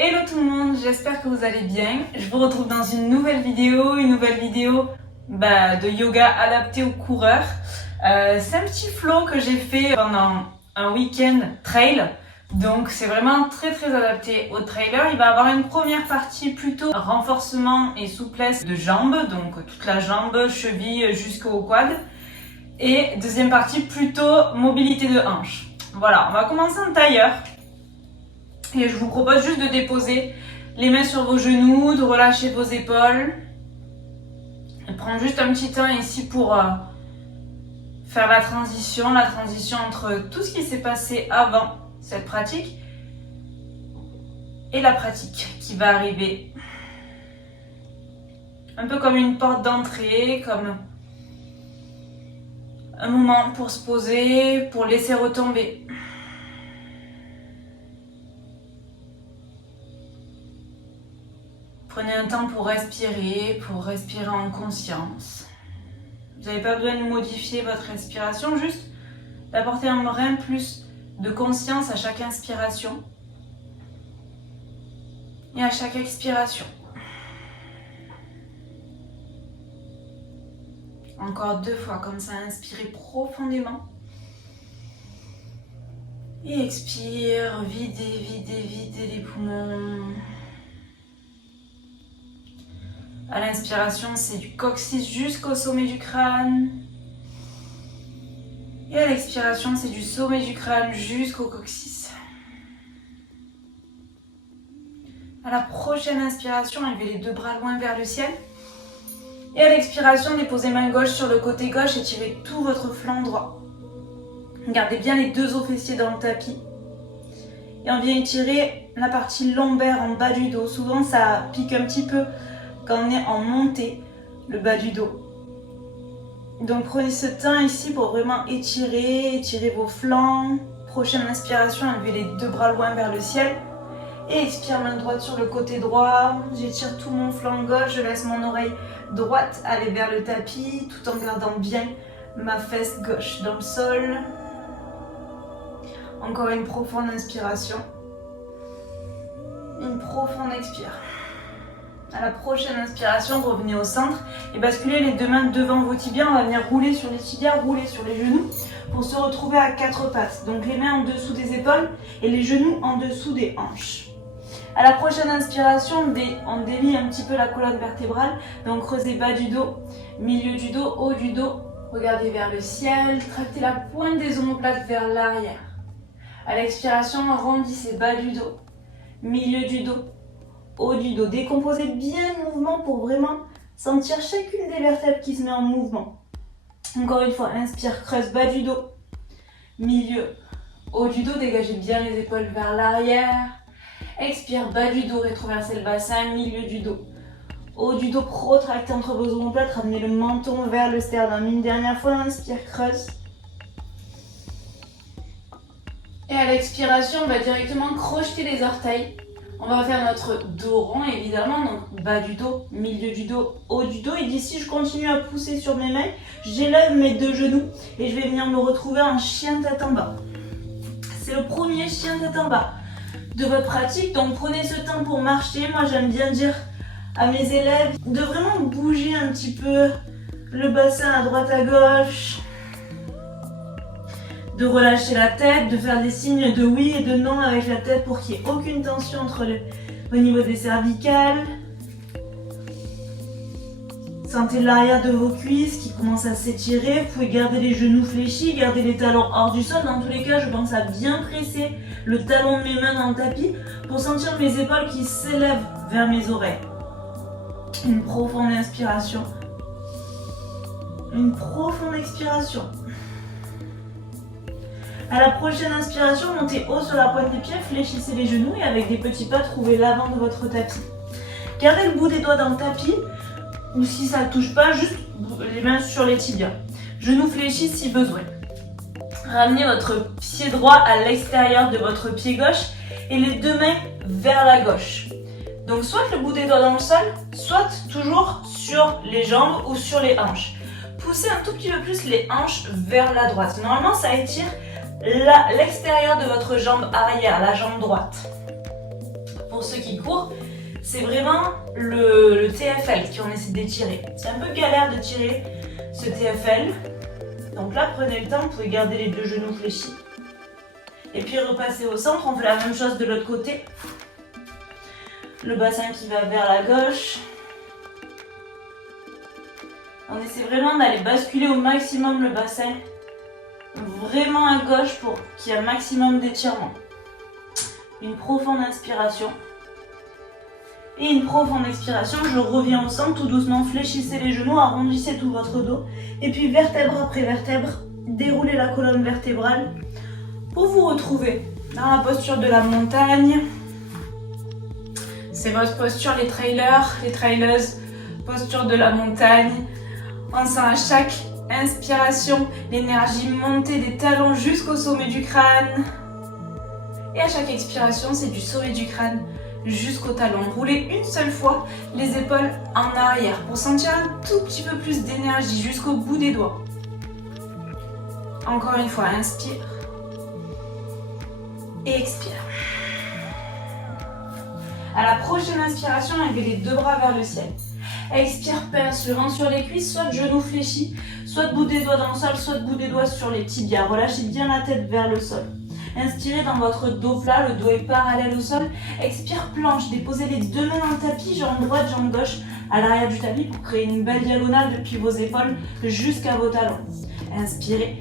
Hello tout le monde, j'espère que vous allez bien. Je vous retrouve dans une nouvelle vidéo de yoga adapté aux coureurs. C'est un petit flow que j'ai fait pendant un week-end trail. Donc c'est vraiment très adapté aux trailers. Il va avoir une première partie plutôt renforcement et souplesse de jambes, donc toute la jambe, cheville jusqu'au quad. Et deuxième partie plutôt mobilité de hanche. Voilà, on va commencer en tailleur. Et je vous propose juste de déposer les mains sur vos genoux, de relâcher vos épaules. Et prendre juste un petit temps ici pour faire la transition entre tout ce qui s'est passé avant cette pratique et la pratique qui va arriver. Un peu comme une porte d'entrée, comme un moment pour se poser, pour laisser retomber. Prenez un temps pour respirer en conscience. Vous n'avez pas besoin de modifier votre respiration, juste d'apporter un brin plus de conscience à chaque inspiration et à chaque expiration. Encore 2 fois comme ça, inspirez profondément. Et expire, videz les poumons. À l'inspiration, c'est du coccyx jusqu'au sommet du crâne. Et à l'expiration, c'est du sommet du crâne jusqu'au coccyx. À la prochaine inspiration, élevez les 2 bras loin vers le ciel. Et à l'expiration, déposez main gauche sur le côté gauche et tirez tout votre flanc droit. Gardez bien les 2 os fessiers dans le tapis. Et on vient étirer la partie lombaire en bas du dos. Souvent, ça pique un petit peu quand on est en montée, le bas du dos. Donc prenez ce temps ici pour vraiment étirer vos flancs. Prochaine inspiration, levez les 2 bras loin vers le ciel. Et expire, main droite sur le côté droit. J'étire tout mon flanc gauche, je laisse mon oreille droite aller vers le tapis, tout en gardant bien ma fesse gauche dans le sol. Encore une profonde inspiration. Une profonde expire. À la prochaine inspiration, revenez au centre et basculez les 2 mains devant vos tibias. On va venir rouler sur les tibias, rouler sur les genoux pour se retrouver à 4 pattes. Donc les mains en dessous des épaules et les genoux en dessous des hanches. À la prochaine inspiration, on délie un petit peu la colonne vertébrale. Donc creusez bas du dos, milieu du dos, haut du dos. Regardez vers le ciel, tractez la pointe des omoplates vers l'arrière. À l'expiration, arrondissez bas du dos, milieu du dos, haut du dos. Décomposez bien le mouvement pour vraiment sentir chacune des vertèbres qui se met en mouvement. Encore une fois, inspire, creuse bas du dos, milieu, haut du dos. Dégagez bien les épaules vers l'arrière. Expire, bas du dos, rétroversez le bassin, milieu du dos. Haut du dos, protractez entre vos omoplates, ramenez le menton vers le sternum. Une dernière fois, inspire, creuse. Et à l'expiration, on va directement crocheter les orteils. On va faire notre dos rond évidemment, donc bas du dos, milieu du dos, haut du dos. Et d'ici, je continue à pousser sur mes mains. J'élève mes 2 genoux et je vais venir me retrouver en chien tête en bas. C'est le premier chien tête en bas de votre pratique. Donc prenez ce temps pour marcher. Moi, j'aime bien dire à mes élèves de vraiment bouger un petit peu le bassin à droite à gauche. De relâcher la tête, de faire des signes de oui et de non avec la tête pour qu'il n'y ait aucune tension au niveau des cervicales. Sentez l'arrière de vos cuisses qui commencent à s'étirer. Vous pouvez garder les genoux fléchis, garder les talons hors du sol. Dans tous les cas, je pense à bien presser le talon de mes mains dans le tapis pour sentir mes épaules qui s'élèvent vers mes oreilles. Une profonde inspiration. Une profonde expiration. À la prochaine inspiration, montez haut sur la pointe des pieds, fléchissez les genoux et avec des petits pas, trouvez l'avant de votre tapis. Gardez le bout des doigts dans le tapis ou si ça ne touche pas, juste les mains sur les tibias. Genoux fléchis si besoin. Ramenez votre pied droit à l'extérieur de votre pied gauche et les 2 mains vers la gauche. Donc soit le bout des doigts dans le sol, soit toujours sur les jambes ou sur les hanches. Poussez un tout petit peu plus les hanches vers la droite. Normalement, ça étire l'extérieur de votre jambe arrière, la jambe droite. pour ceux qui courent, c'est vraiment le TFL qu'on essaie d'étirer. C'est un peu galère de tirer ce TFL. Donc là, prenez le temps, vous pouvez garder les deux genoux fléchis. Et puis repasser au centre, on fait la même chose de l'autre côté. Le bassin qui va vers la gauche. On essaie vraiment d'aller basculer au maximum le bassin, vraiment à gauche pour qu'il y ait un maximum d'étirement. Une profonde inspiration. Et une profonde expiration, je reviens au centre tout doucement, fléchissez les genoux, arrondissez tout votre dos. Et puis vertèbre après vertèbre, déroulez la colonne vertébrale pour vous retrouver dans la posture de la montagne. C'est votre posture les trailers, les traileuses, posture de la montagne. On sent à chaque inspiration l'énergie monter des talons jusqu'au sommet du crâne. Et à chaque expiration, c'est du sommet du crâne jusqu'au talon. Roulez une seule fois les épaules en arrière pour sentir un tout petit peu plus d'énergie jusqu'au bout des doigts. Encore une fois, inspire et expire. À la prochaine inspiration, levez les deux bras vers le ciel. Expire, pince le ventre sur les cuisses, soit genoux fléchis, soit bout des doigts dans le sol, soit bout des doigts sur les tibias. Relâchez bien la tête vers le sol. Inspirez dans votre dos plat, le dos est parallèle au sol. Expire, planche, déposez les deux mains dans le tapis, jambe droite, jambe gauche à l'arrière du tapis pour créer une belle diagonale depuis vos épaules jusqu'à vos talons. Inspirez.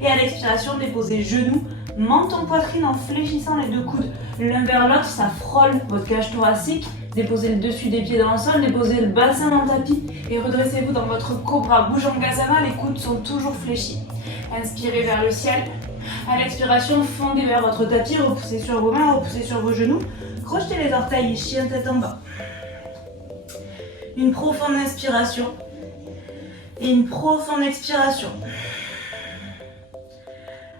Et à l'expiration, déposez genoux, menton, poitrine en fléchissant les deux coudes l'un vers l'autre, ça frôle votre cage thoracique. Déposez le dessus des pieds dans le sol, déposez le bassin dans le tapis et redressez-vous dans votre cobra. Bhujangasana, les coudes sont toujours fléchis. Inspirez vers le ciel. À l'expiration, fondez vers votre tapis, repoussez sur vos mains, repoussez sur vos genoux. Crochetez les orteils, chien tête en bas. Une profonde inspiration et une profonde expiration.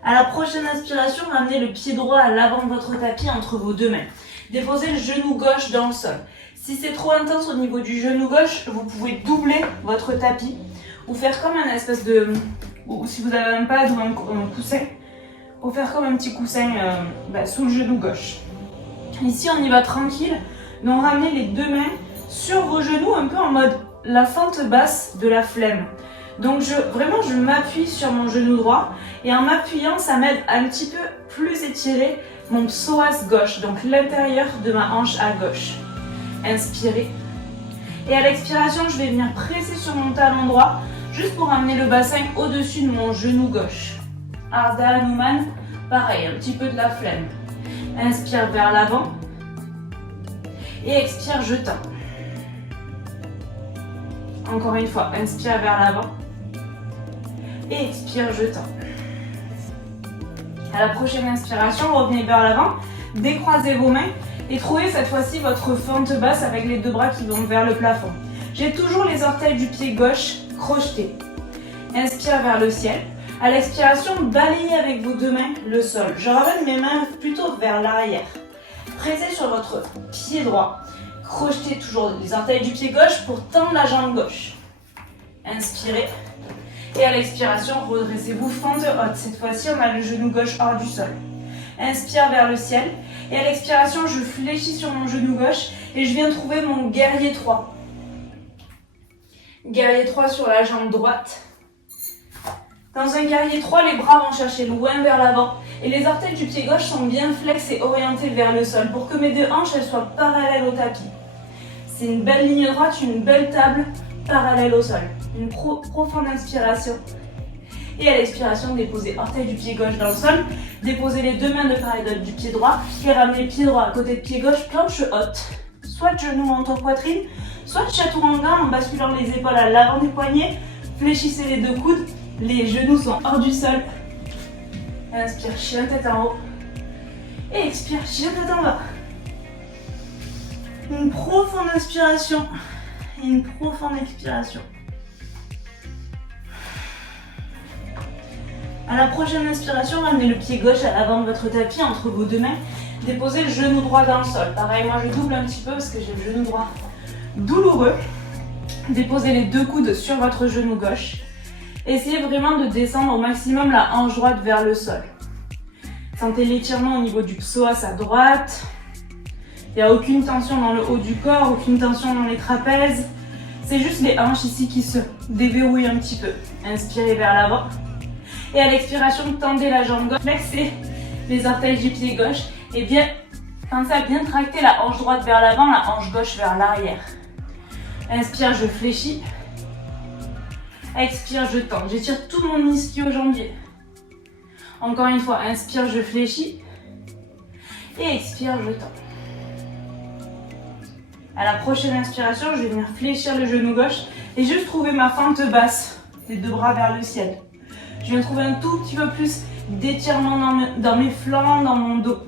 À la prochaine inspiration, ramenez le pied droit à l'avant de votre tapis entre vos deux mains. Déposez le genou gauche dans le sol. Si c'est trop intense au niveau du genou gauche, vous pouvez doubler votre tapis ou faire comme un espèce de... ou si vous avez un pad ou un coussin, ou faire comme un petit coussin sous le genou gauche. Ici, on y va tranquille. Donc, ramenez les deux mains sur vos genoux, un peu en mode la fente basse de la flemme. Donc, je m'appuie sur mon genou droit et en m'appuyant, ça m'aide à un petit peu plus étirer mon psoas gauche, donc l'intérieur de ma hanche à gauche. Inspirez. Et à l'expiration, je vais venir presser sur mon talon droit, juste pour amener le bassin au-dessus de mon genou gauche. Ardha Hanuman, pareil, un petit peu de la flemme. Inspire vers l'avant. Et expire, je tends. Encore une fois, inspire vers l'avant. Et expire, je tends. À la prochaine inspiration, revenez vers l'avant, décroisez vos mains et trouvez cette fois-ci votre fente basse avec les deux bras qui vont vers le plafond. J'ai toujours les orteils du pied gauche crochetés. Inspire vers le ciel. À l'expiration, balayez avec vos deux mains le sol. Je ramène mes mains plutôt vers l'arrière. Pressez sur votre pied droit. Crochetez toujours les orteils du pied gauche pour tendre la jambe gauche. Inspirez. Et à l'expiration, redressez-vous, fente haute. Cette fois-ci, on a le genou gauche hors du sol. Inspire vers le ciel. Et à l'expiration, je fléchis sur mon genou gauche et je viens trouver mon guerrier 3. Guerrier 3 sur la jambe droite. Dans un guerrier 3, les bras vont chercher loin vers l'avant et les orteils du pied gauche sont bien flex et orientés vers le sol pour que mes deux hanches elles soient parallèles au tapis. C'est une belle ligne droite, une belle table parallèle au sol. Une profonde inspiration. Et à l'expiration, déposez orteil du pied gauche dans le sol. Déposez les deux mains de part et d'autre du pied droit et ramenez le pied droit à côté de pied gauche, planche haute. Soit genou, menton, poitrine, soit chaturanga en basculant les épaules à l'avant des poignets. Fléchissez les deux coudes. Les genoux sont hors du sol. Inspire, chien tête en haut. Et expire, chien tête en bas. Une profonde inspiration et une profonde expiration. À la prochaine inspiration, ramenez le pied gauche à l'avant de votre tapis entre vos deux mains. Déposez le genou droit dans le sol. Pareil, moi je double un petit peu parce que j'ai le genou droit douloureux. Déposez les deux coudes sur votre genou gauche. Essayez vraiment de descendre au maximum la hanche droite vers le sol. Sentez l'étirement au niveau du psoas à droite. Il n'y a aucune tension dans le haut du corps, aucune tension dans les trapèzes. C'est juste les hanches ici qui se déverrouillent un petit peu. Inspirez vers l'avant. Et à l'expiration, tendez la jambe gauche, flexez les orteils du pied gauche. Et bien, pensez à bien tracter la hanche droite vers l'avant, la hanche gauche vers l'arrière. Inspire, je fléchis. Expire, je tends. J'étire tout mon ischio-jambier. Encore une fois, inspire, je fléchis. Et expire, je tends. À la prochaine inspiration, je vais venir fléchir le genou gauche et juste trouver ma fente basse. Les deux bras vers le ciel. Je viens trouver un tout petit peu plus d'étirement dans mes flancs, dans mon dos.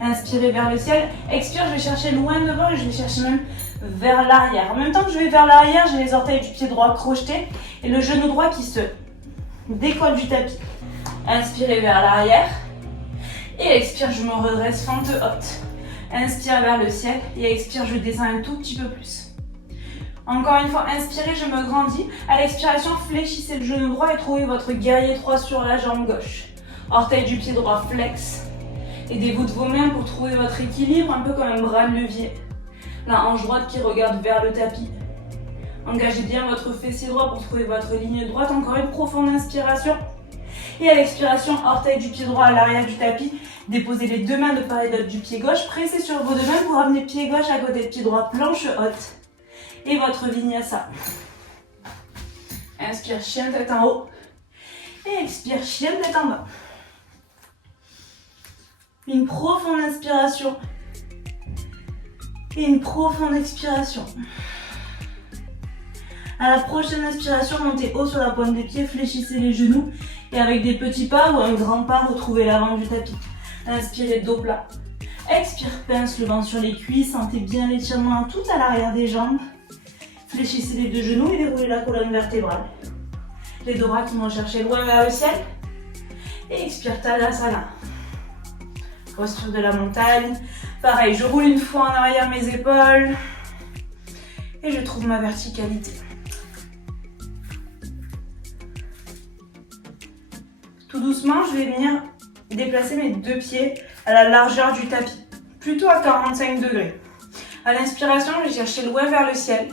Inspirez vers le ciel. Expire, je vais chercher loin devant et je vais chercher même vers l'arrière. En même temps que je vais vers l'arrière, j'ai les orteils du pied droit crochetés et le genou droit qui se décolle du tapis. Inspirez vers l'arrière. Et expire, je me redresse fente haute. Inspire vers le ciel et expire, je descends un tout petit peu plus. Encore une fois, inspirez, je me grandis. À l'expiration, fléchissez le genou droit et trouvez votre guerrier 3 sur la jambe gauche. Orteil du pied droit flex. Aidez-vous de vos mains pour trouver votre équilibre, un peu comme un bras de levier. La hanche droite qui regarde vers le tapis. Engagez bien votre fessier droit pour trouver votre ligne droite. Encore une profonde inspiration. Et à l'expiration, orteil du pied droit à l'arrière du tapis. Déposez les deux mains de part et d'autre du pied gauche. Pressez sur vos deux mains pour amener pied gauche à côté de pied droit, planche haute. Et votre vinyasa. Inspire, chien tête en haut. Et expire, chien tête en bas. Une profonde inspiration. Et une profonde expiration. À la prochaine inspiration, montez haut sur la pointe des pieds, fléchissez les genoux. Et avec des petits pas ou un grand pas, retrouvez l'avant du tapis. Inspirez, dos plat. Expire, pince le ventre sur les cuisses. Sentez bien l'étirement tout à l'arrière des jambes. Fléchissez les deux genoux et déroulez la colonne vertébrale. Les deux bras qui vont chercher loin vers le ciel. Et expire, Tadasana. Posture de la montagne. Pareil, je roule une fois en arrière mes épaules. Et je trouve ma verticalité. Tout doucement, je vais venir déplacer mes deux pieds à la largeur du tapis. Plutôt à 45 degrés. À l'inspiration, je vais chercher loin vers le ciel.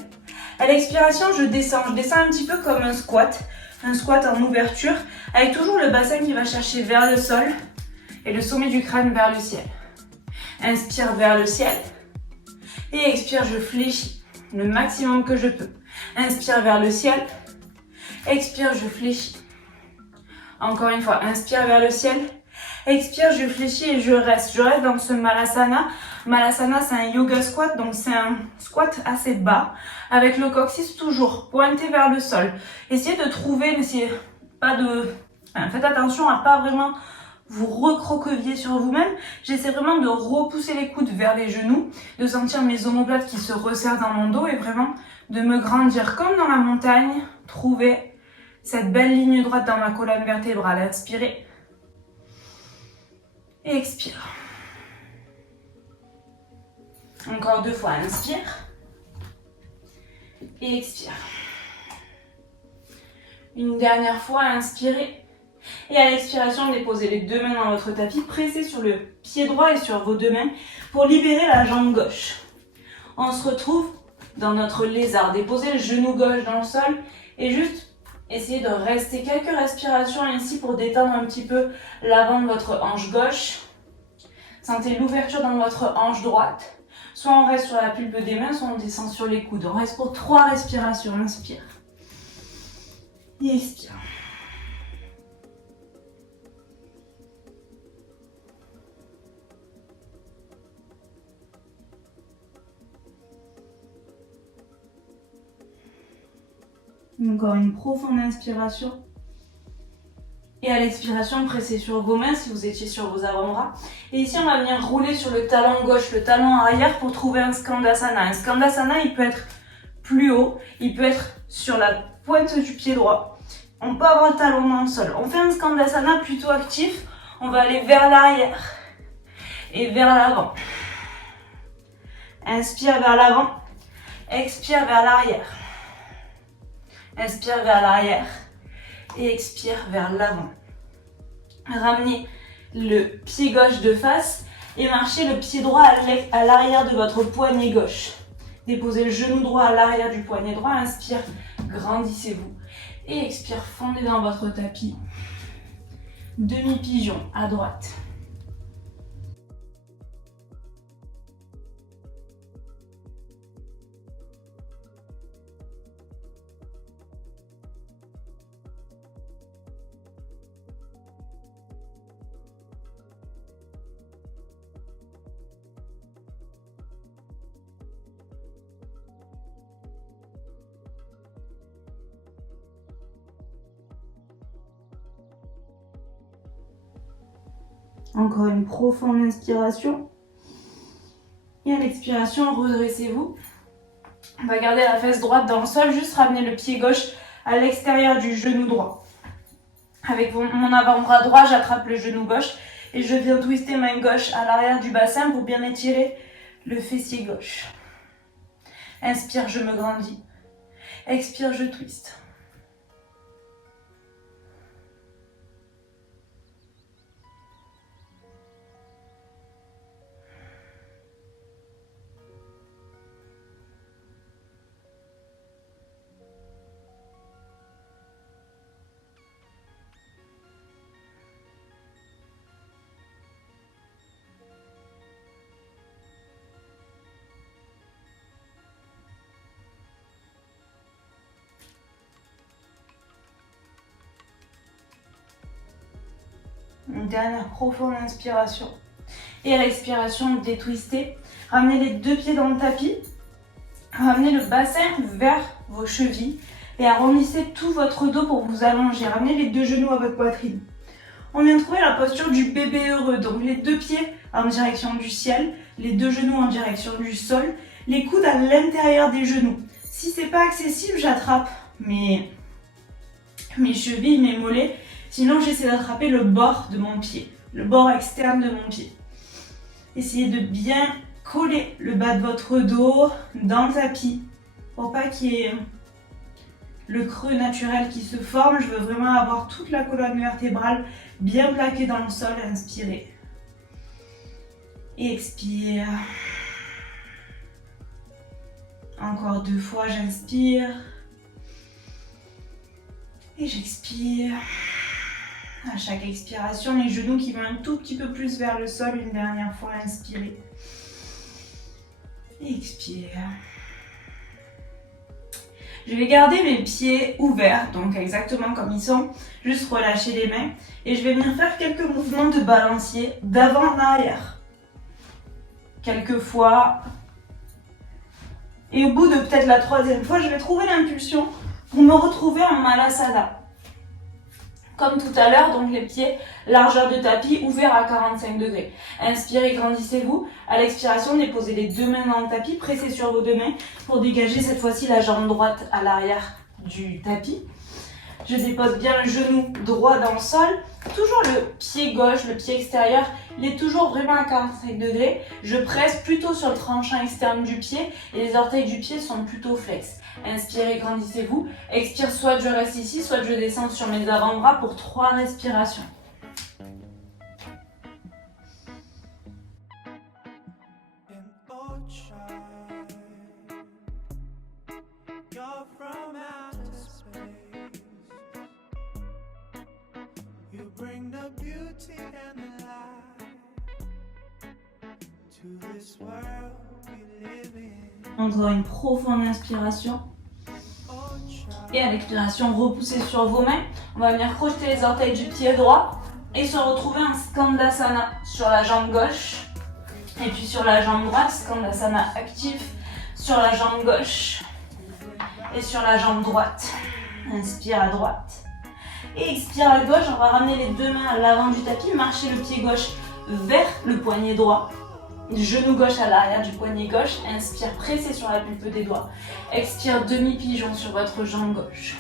À l'expiration, je descends. Je descends un petit peu comme un squat. Un squat en ouverture, avec toujours le bassin qui va chercher vers le sol et le sommet du crâne vers le ciel. Inspire vers le ciel. Et expire, je fléchis le maximum que je peux. Inspire vers le ciel. Expire, je fléchis. Encore une fois, inspire vers le ciel. Expire, je fléchis et je reste. Je reste dans ce Malasana. Malasana, c'est un yoga squat, donc c'est un squat assez bas, avec le coccyx toujours pointé vers le sol. Essayez de trouver, n'essayez pas de... faites attention à pas vraiment vous recroqueviller sur vous-même. J'essaie vraiment de repousser les coudes vers les genoux, de sentir mes omoplates qui se resserrent dans mon dos et vraiment de me grandir comme dans la montagne. Trouver cette belle ligne droite dans ma colonne vertébrale. Inspirez. Et expire. Encore deux fois, inspire. Et expire. Une dernière fois, inspirez. Et à l'expiration, déposez les deux mains dans votre tapis. Pressez sur le pied droit et sur vos deux mains pour libérer la jambe gauche. On se retrouve dans notre lézard. Déposez le genou gauche dans le sol et juste essayez de rester quelques respirations ici pour détendre un petit peu l'avant de votre hanche gauche. Sentez l'ouverture dans votre hanche droite. Soit on reste sur la pulpe des mains, soit on descend sur les coudes. On reste pour 3 respirations. Inspire. Et expire. Encore une profonde inspiration. Et à l'expiration, pressez sur vos mains si vous étiez sur vos avant-bras. Et ici, on va venir rouler sur le talon gauche, le talon arrière pour trouver un Skandasana. Un Skandasana, il peut être plus haut, il peut être sur la pointe du pied droit. On peut avoir le talon dans le sol. On fait un Skandasana plutôt actif. On va aller vers l'arrière et vers l'avant. Inspire vers l'avant, expire vers l'arrière. Inspire vers l'arrière et expire vers l'avant. Ramenez le pied gauche de face. Et marchez le pied droit à l'arrière de votre poignet gauche. Déposez le genou droit à l'arrière du poignet droit. Inspire, grandissez-vous. Et expire, fondez dans votre tapis. Demi-pigeon à droite. Encore une profonde inspiration. Et à l'expiration, redressez-vous. On va garder la fesse droite dans le sol, juste ramener le pied gauche à l'extérieur du genou droit. Avec mon avant-bras droit, j'attrape le genou gauche et je viens twister main gauche à l'arrière du bassin pour bien étirer le fessier gauche. Inspire, je me grandis. Expire, je twiste. Une dernière profonde inspiration. Et à l'expiration, détwistez. Ramenez les deux pieds dans le tapis. Ramenez le bassin vers vos chevilles. Et arrondissez tout votre dos pour vous allonger. Ramenez les deux genoux à votre poitrine. On vient de trouver la posture du bébé heureux. Donc les deux pieds en direction du ciel. Les deux genoux en direction du sol. Les coudes à l'intérieur des genoux. Si c'est pas accessible, j'attrape mes chevilles, mes mollets. Sinon, j'essaie d'attraper le bord de mon pied, le bord externe de mon pied. Essayez de bien coller le bas de votre dos dans le tapis pour pas qu'il y ait le creux naturel qui se forme. Je veux vraiment avoir toute la colonne vertébrale bien plaquée dans le sol. Inspirez. Et expire. Encore 2 fois, j'inspire. Et j'expire. À chaque expiration, les genoux qui vont un tout petit peu plus vers le sol. Une dernière fois, inspirez. Et expire. Je vais garder mes pieds ouverts, donc exactement comme ils sont. Juste relâcher les mains. Et je vais venir faire quelques mouvements de balancier d'avant en arrière. Quelques fois. Et au bout de peut-être la 3e fois, je vais trouver l'impulsion pour me retrouver en Malasana. Comme tout à l'heure, donc les pieds, largeur de tapis, ouverts à 45 degrés. Inspirez, grandissez-vous. À l'expiration, déposez les deux mains dans le tapis, pressez sur vos deux mains pour dégager cette fois-ci la jambe droite à l'arrière du tapis. Je dépose bien le genou droit dans le sol. Toujours le pied gauche, le pied extérieur, il est toujours vraiment à 45 degrés. Je presse plutôt sur le tranchant externe du pied et les orteils du pied sont plutôt flex. Inspirez, grandissez-vous. Expire, soit je reste ici, soit je descends sur mes avant-bras pour 3 respirations. Encore une profonde inspiration. Et à l'expiration, repoussez sur vos mains. On va venir crocheter les orteils du pied droit et se retrouver en Skandasana sur la jambe gauche. Et puis sur la jambe droite, Skandasana actif sur la jambe gauche et sur la jambe droite. Inspire à droite. Et expire à gauche, on va ramener les deux mains à l'avant du tapis, marcher le pied gauche vers le poignet droit. Genou gauche à l'arrière du poignet gauche. Inspire, pressez sur la pulpe des doigts. Expire, demi-pigeon sur votre jambe gauche.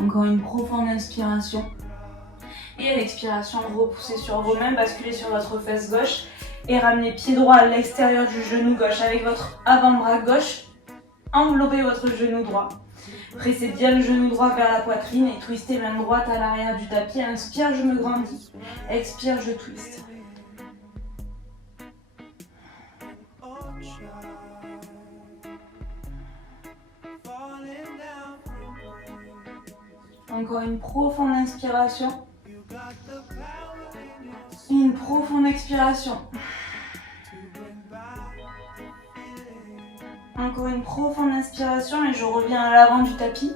Encore une profonde inspiration. Et à l'expiration, repoussez sur vos mains, basculez sur votre fesse gauche et ramenez pied droit à l'extérieur du genou gauche avec votre avant-bras gauche. Enveloppez votre genou droit. Pressez bien le genou droit vers la poitrine et twistez main droite à l'arrière du tapis. Inspire, je me grandis. Expire, je twiste. Encore une profonde inspiration. Et une profonde expiration. Encore une profonde inspiration et je reviens à l'avant du tapis.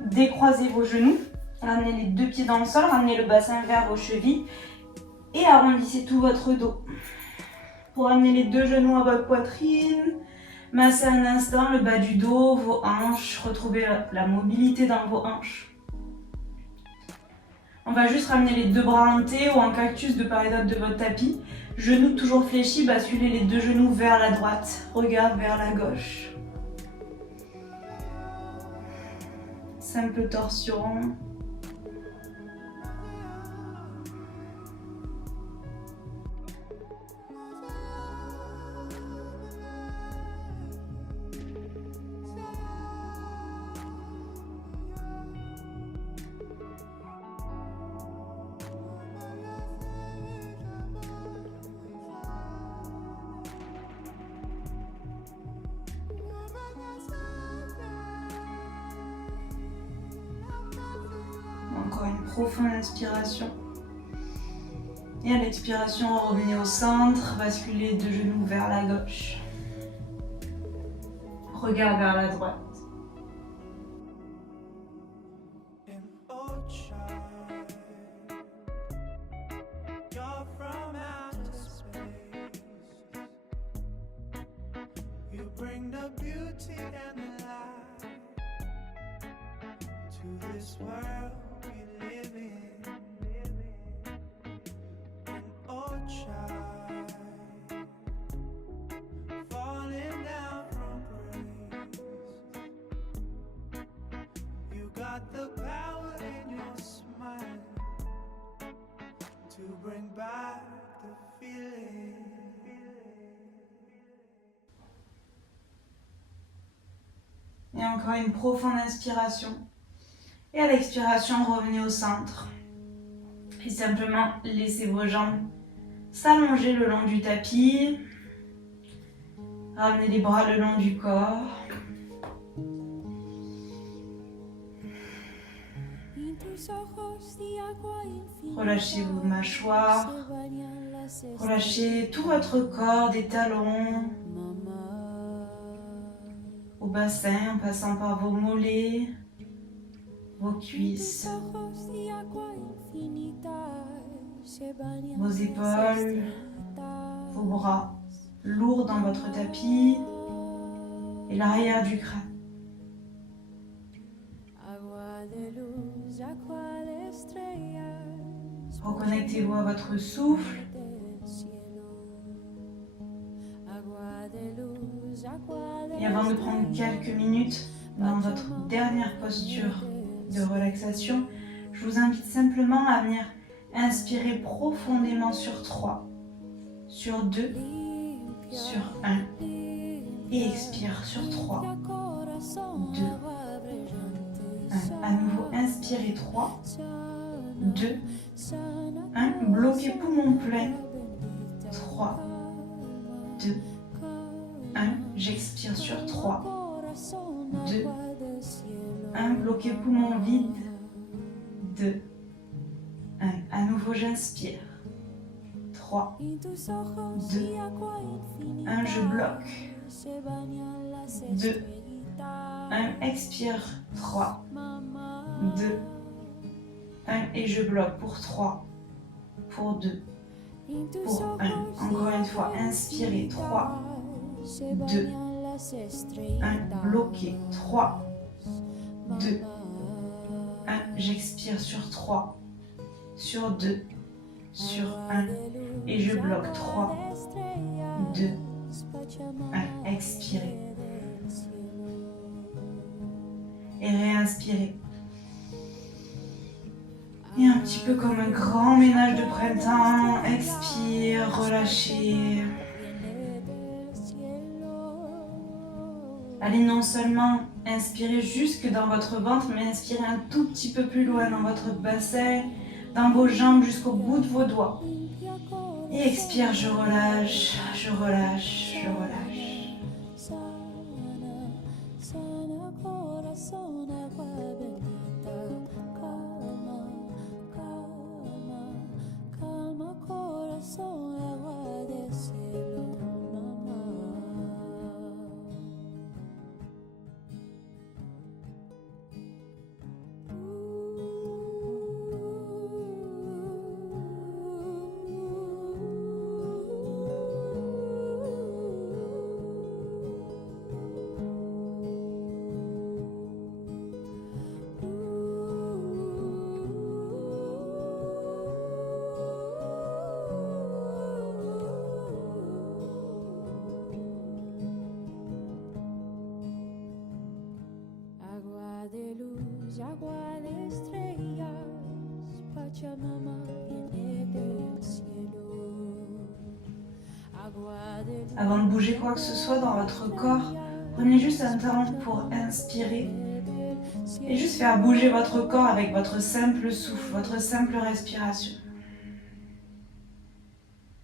Décroisez vos genoux. Ramenez les deux pieds dans le sol. Ramenez le bassin vers vos chevilles. Et arrondissez tout votre dos. Pour amener les deux genoux à votre poitrine. Massez un instant le bas du dos, vos hanches. Retrouvez la mobilité dans vos hanches. On va juste ramener les deux bras en T ou en cactus de part et d'autre de votre tapis. Genoux toujours fléchis, basculez les deux genoux vers la droite. Regard vers la gauche. Simple torsion. Encore une profonde inspiration. Et à l'expiration, revenez au centre, basculez les deux genoux vers la gauche. Regard vers la droite. The power in your smile to bring back the feeling. Et encore une profonde inspiration. Et à l'expiration, revenez au centre. Et simplement laissez vos jambes s'allonger le long du tapis. Ramenez les bras le long du corps. Relâchez vos mâchoires, relâchez tout votre corps, des talons au bassin en passant par vos mollets, vos cuisses, vos épaules, vos bras lourds dans votre tapis et l'arrière du crâne. Reconnectez-vous à votre souffle. Et avant de prendre quelques minutes dans votre dernière posture de relaxation, je vous invite simplement à venir inspirer profondément sur 3, sur 2, sur 1 et expire sur 3, 2, 1. À nouveau, inspirez 3, 2, 1. Bloquez poumon plein. 3, 2, 1. J'expire sur 3, 2, 1. Bloquez poumon vide. 2, 1. À nouveau, j'inspire. 3, 2, 1. Je bloque. 2, 1. Expire. 3, 2, 1. Et je bloque pour 3, pour 2, pour 1. Encore une fois, inspirez. 3, 2, 1. Bloquez. 3, 2, 1. J'expire sur 3, sur 2, sur 1. Et je bloque. 3, 2, 1. Expirez. Et réinspirez. Et un petit peu comme un grand ménage de printemps, expire, relâchez. Allez non seulement inspirez jusque dans votre ventre, mais inspirez un tout petit peu plus loin dans votre bassin, dans vos jambes jusqu'au bout de vos doigts. Et expire, je relâche, je relâche, je relâche. Sana corazón agua bendita, calma, calma, calma corazón agua del cielo, mamá. Agua de luz, agua de estrellas, Pachamama viene del cielo. Agua de luz, Avant de bouger quoi que ce soit dans votre corps, prenez juste un temps pour inspirer et juste faire bouger votre corps avec votre simple souffle, votre simple respiration.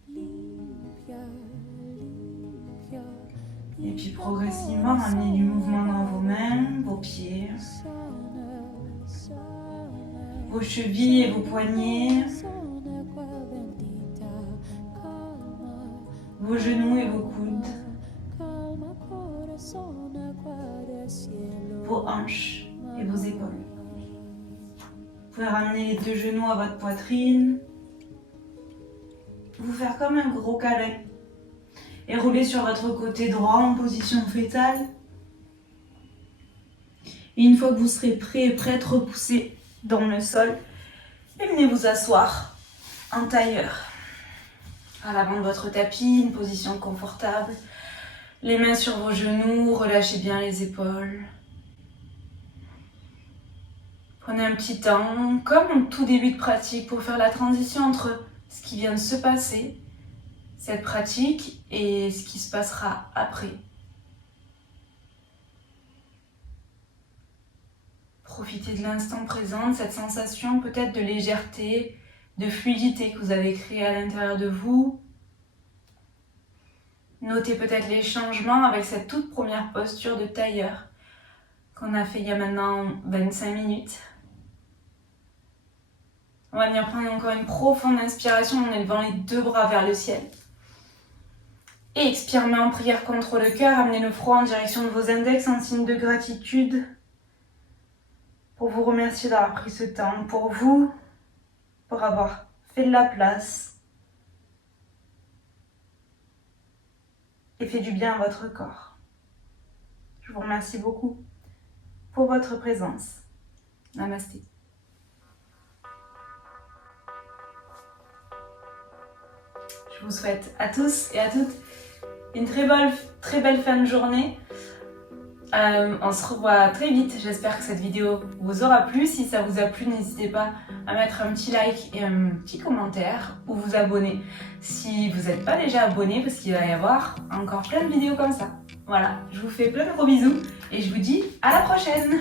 limpia, limpia, Et puis progressivement, amenez du mouvement dans vos mains, vos pieds, sana, sana. vos chevilles et vos poignets, Son agua bendita, calma, vos genoux et vos coudes, calma corazón agua del cielo. vos hanches et vos épaules. Vous pouvez ramener les deux genoux à votre poitrine, vous faire comme un gros câlin et rouler sur votre côté droit en position fétale. Et une fois que vous serez prêt et prête, repoussez dans le sol et venez vous asseoir en tailleur. À l'avant de votre tapis, une position confortable. Les mains sur vos genoux, relâchez bien les épaules. Prenez un petit temps, comme en tout début de pratique, pour faire la transition entre ce qui vient de se passer, cette pratique, et ce qui se passera après. Profitez de l'instant présent, de cette sensation peut-être de légèreté, de fluidité que vous avez créée à l'intérieur de vous. Notez peut-être les changements avec cette toute première posture de tailleur qu'on a fait il y a maintenant 25 minutes. On va venir prendre encore une profonde inspiration en élevant les deux bras vers le ciel. Et expire, main en prière contre le cœur, amenez le front en direction de vos index en signe de gratitude pour vous remercier d'avoir pris ce temps pour vous, pour avoir fait de la place et fait du bien à votre corps. Je vous remercie beaucoup pour votre présence. Namasté. Je vous souhaite à tous et à toutes une très belle fin de journée. On se revoit très vite. J'espère que cette vidéo vous aura plu. Si ça vous a plu, n'hésitez pas à mettre un petit like et un petit commentaire ou vous abonner si vous n'êtes pas déjà abonné, parce qu'il va y avoir encore plein de vidéos comme ça. Voilà, je vous fais plein de gros bisous et je vous dis à la prochaine.